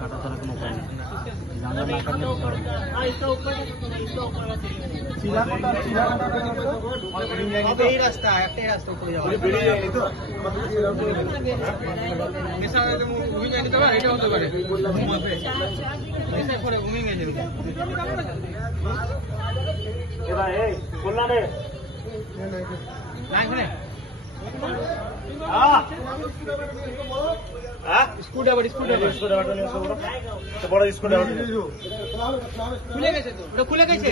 কাটা ছাড়া কোনো উপায় নেই। এই রাস্তা একটাই রাস্তা উপরে যাওয়া এটা হতে পারে ঘুমিয়ে গেছে খুলে গেছে তো ওটা খুলে গেছে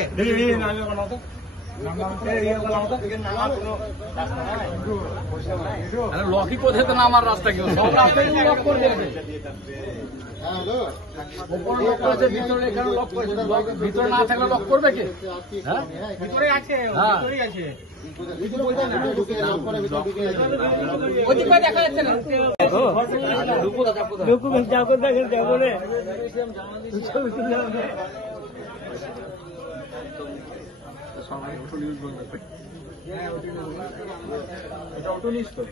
লকই কোথায় তো না আমার রাস্তা কেউ সব রাস্তায় লক করে দিয়েছে ভিতরে এখানে লক করেছে ভিতরে না থাকলে লক করবে কি ভিতরে আছে ভিতরেই আছে দেখা যাচ্ছে না ডকুমেন্ট যা করে দেখেন যা করে অটো লিস্ট তো